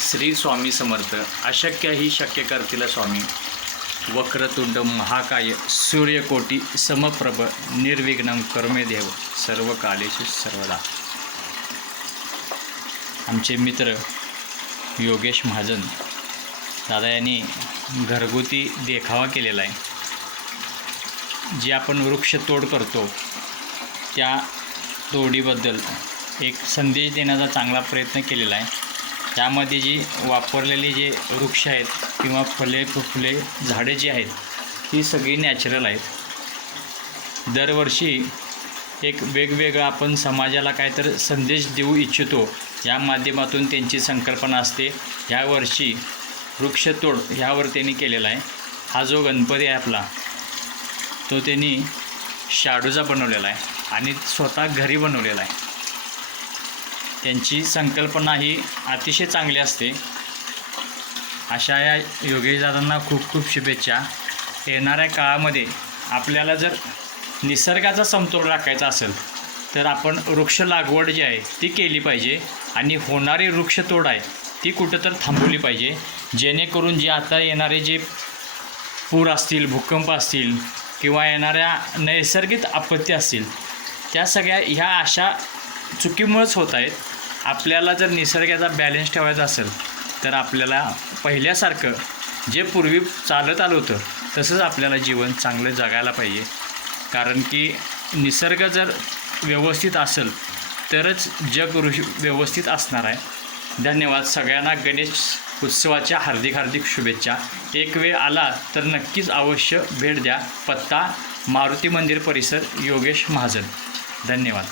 श्री स्वामी समर्थ. अशक्य ही शक्य करतील स्वामी. वक्रतुंड महाकाय सूर्यकोटी समप्रभ निर्विघ्नं कर्मे देव सर्व कालेषु सर्वदा. आमचे मित्र योगेश महाजन दादा यांनी घरगुती देखावा केलेला आहे. जी आपण वृक्षतोड करतो त्या तोडीबद्दल एक संदेश देण्याचा चांगला प्रयत्न केलेला आहे. त्यामध्ये जी वापरलेली जे वृक्ष आहेत किंवा फुले झाडे जी आहेत ही सगळी नॅचरल आहेत. दरवर्षी एक वेगवेगळा आपण समाजाला काहीतरी संदेश देऊ इच्छितो या माध्यमातून त्यांची संकल्पना असते. यावर्षी वृक्षतोड ह्यावर त्यांनी केलेला आहे. हा जो गणपती आहे आपला तो त्यांनी शाडूचा बनवलेला आहे आणि स्वतः घरी बनवलेला आहे. त्यांची संकल्पना ही अतिशय चांगली असते. अशा या योगेश दादांना खूप खूप शुभेच्छा. येणाऱ्या काळामध्ये आपल्याला जर निसर्गाचा समतोल राखायचा असेल तर आपण वृक्ष लागवड जी आहे ती केली पाहिजे आणि होणारी वृक्षतोड आहे ती कुठं तर थांबवली पाहिजे. जेणेकरून जे आता येणारे जे पूर असतील, भूकंप असतील किंवा येणाऱ्या नैसर्गिक आपत्ती असतील त्या सगळ्या ह्या अशा चुकीमुळेच होत आहेत. आपल्याला जर निसर्गाचा बॅलन्स ठेवायचा असेल तर आपल्याला पहिल्यासारखं जे पूर्वी चालत आलं होतं तसंच आपल्याला जीवन चांगलं जगायला पाहिजे. कारण की निसर्ग जर व्यवस्थित असेल तरच जग व्यवस्थित असणार आहे. धन्यवाद. सगळ्यांना गणेश उत्सवाच्या हार्दिक हार्दिक शुभेच्छा. एक वेळ आला तर नक्कीच अवश्य भेट द्या. पत्ता मारुती मंदिर परिसर, योगेश महाजन. धन्यवाद.